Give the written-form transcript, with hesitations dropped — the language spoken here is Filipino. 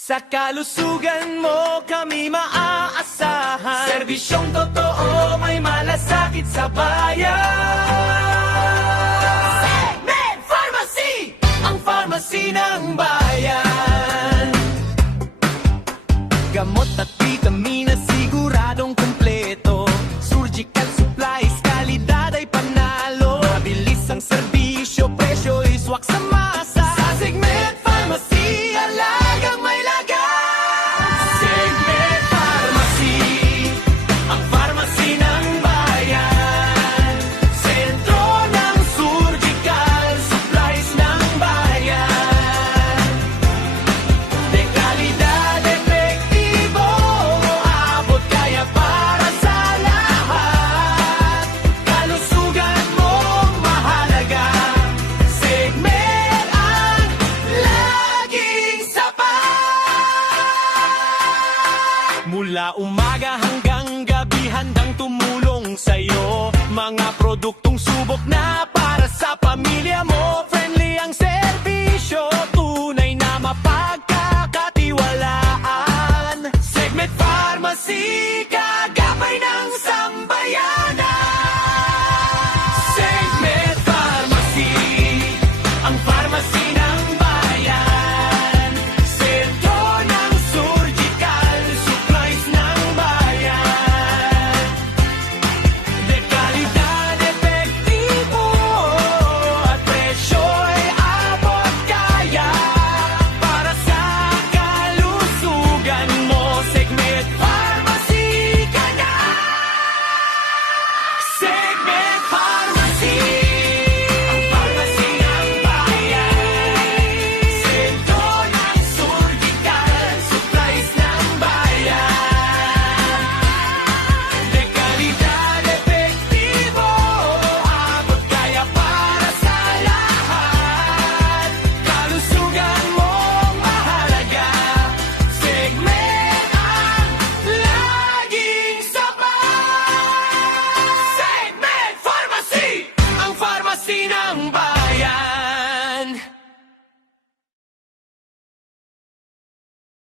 Sa kalusugan mo kami maaasahan. Serbisyong totoo, may malasakit sa bayan. Segment Pharmacy! Ang pharmacy ng bayan. Gamot at vitamina siguradong kumpleto. Surgical supplies, kalidad ay panalo. Mabilis ang serbisyo, presyo'y swak sa masa. Sa Segment Pharmacy, alagang may lagas. Segment Pharmacy, ang pharmacy ng bayan. Sentro ng surgical supplies ng bayan. De kalidad, epektibo, abot kaya para sa lahat. Kalusugan mo mahalaga. Segment ang laging sapat. Mula umaga hanggang gabi handang tumulong sa'yo. Mga produktong subok na para sa pamilya mo.